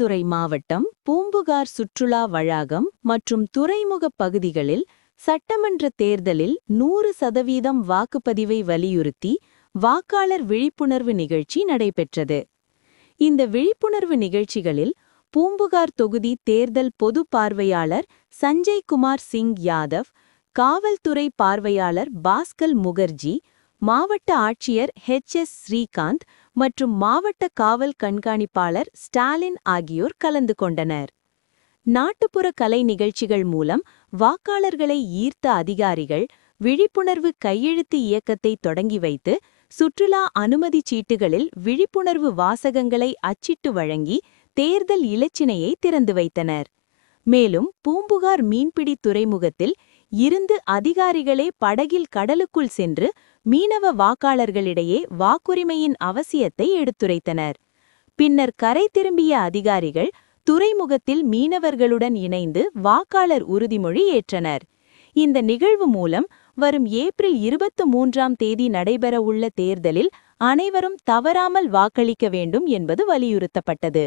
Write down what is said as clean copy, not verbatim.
மயிலாடுதுறை மாவட்டம் பூம்புகார் சுற்றுலா வளாகம் மற்றும் துறைமுகப் பகுதிகளில் சட்டமன்ற தேர்தலில் 100% வாக்குப்பதிவை வலியுறுத்தி வாக்காளர் விழிப்புணர்வு நிகழ்ச்சி நடைபெற்றது. இந்த விழிப்புணர்வு நிகழ்ச்சிகளில் பூம்புகார் தொகுதி தேர்தல் பொது பார்வையாளர் சஞ்சய் குமார் சிங் யாதவ், காவல்துறை பார்வையாளர் பாஸ்கல் முகர்ஜி, மாவட்ட ஆட்சியர் எஸ் ஸ்ரீகாந்த் மற்றும் மாவட்ட காவல் கண்காணிப்பாளர் ஸ்டாலின் ஆகியோர் கலந்து கொண்டனர். நாட்டுப்புற கலை நிகழ்ச்சிகள் மூலம் வாக்காளர்களை ஈர்த்த அதிகாரிகள் விழிப்புணர்வு கையெழுத்து இயக்கத்தை தொடங்கி வைத்து சுற்றுலா அனுமதி சீட்டுகளில் விழிப்புணர்வு வாசகங்களை அச்சிட்டு வழங்கி தேர்தல் இலச்சினையை திறந்து வைத்தனர். மேலும் பூம்புகார் மீன்பிடி துறைமுகத்தில் இருந்து அதிகாரிகளே படகில் கடலுக்குள் சென்று மீனவ வாக்காளர்களிடையே வாக்குரிமையின் அவசியத்தை எடுத்துரைத்தனர். பின்னர் கரை திரும்பிய அதிகாரிகள் துறைமுகத்தில் மீனவர்களுடன் இணைந்து வாக்காளர் உறுதிமொழி ஏற்றனர். இந்த நிகழ்வு மூலம் வரும் ஏப்ரல் 23ஆம் தேதி நடைபெறவுள்ள தேர்தலில் அனைவரும் தவறாமல் வாக்களிக்க வேண்டும் என்பது வலியுறுத்தப்பட்டது.